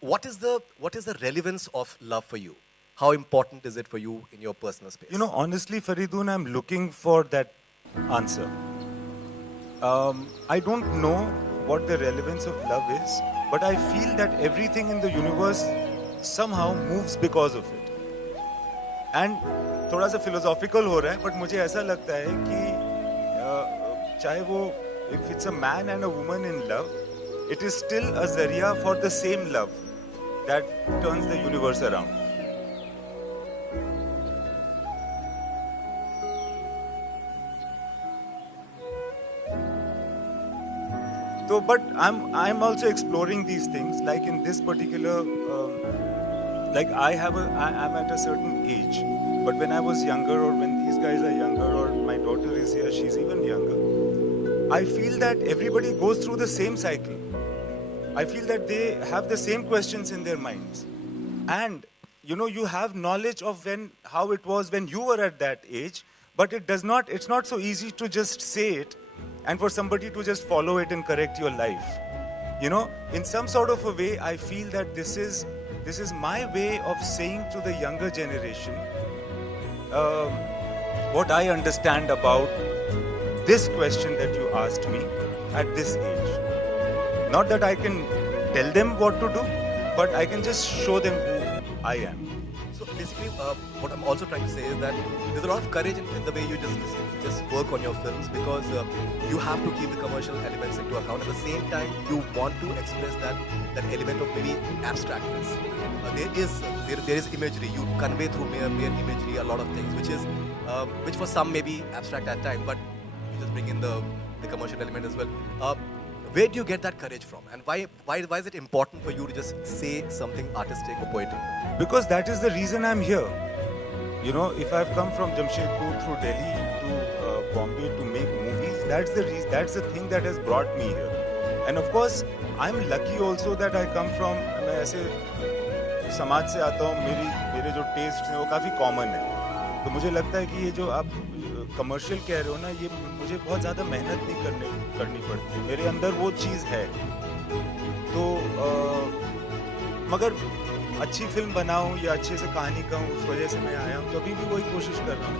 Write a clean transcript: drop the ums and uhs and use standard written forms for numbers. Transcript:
what is the relevance of love for you? How important is it for you in your personal space? You know, honestly, Faridun, I'm looking for that answer. I don't know what the relevance of love is, but I feel that everything in the universe somehow moves because of it. And थोड़ा सा philosophical हो रहा है, but मुझे ऐसा लगता है कि चाहे वो if it's a man and a woman in love, it is still a zariya for the same love that turns the universe around. So, but I'm also exploring these things. Like in this particular, like I'm at a certain age. But when I was younger, or when these guys are younger, or my daughter is here, she's even younger. I feel that everybody goes through the same cycle. I feel that they have the same questions in their minds, and you know, you have knowledge of how it was when you were at that age. But it's not so easy to just say it and for somebody to just follow it and correct your life. You know, in some sort of a way, I feel that this is my way of saying to the younger generation what I understand about this question that you asked me at this age. Not that I can tell them what to do, but I can just show them who I am. So basically, what I'm also trying to say is that there's a lot of courage in the way you just work on your films, because you have to keep the commercial elements into account. At the same time, you want to express that element of maybe abstractness. There is imagery. You convey through mere imagery a lot of things, which for some may be abstract at times, but you just bring in the commercial element as well. Where do you get that courage from, and why is it important for you to just say something artistic or poetic? Because that is the reason I'm here. You know, if I've come from Jamshedpur through Delhi to Bombay to make movies, that's the thing that has brought me here. And of course, I'm lucky also that I come from, मैं ऐसे समाज से आता हूँ, मेरे जो test हैं वो काफ़ी कॉमन है. तो मुझे लगता है कि ये जो आप कमर्शियल कह रहे हो ना, ये मुझे बहुत ज़्यादा मेहनत नहीं करनी पड़ती. मेरे अंदर वो चीज़ है. तो मगर अच्छी फिल्म बनाऊं या अच्छे से कहानी कहूं, उस वजह से मैं आया हूं. तो अभी भी वही कोशिश कर रहा हूं.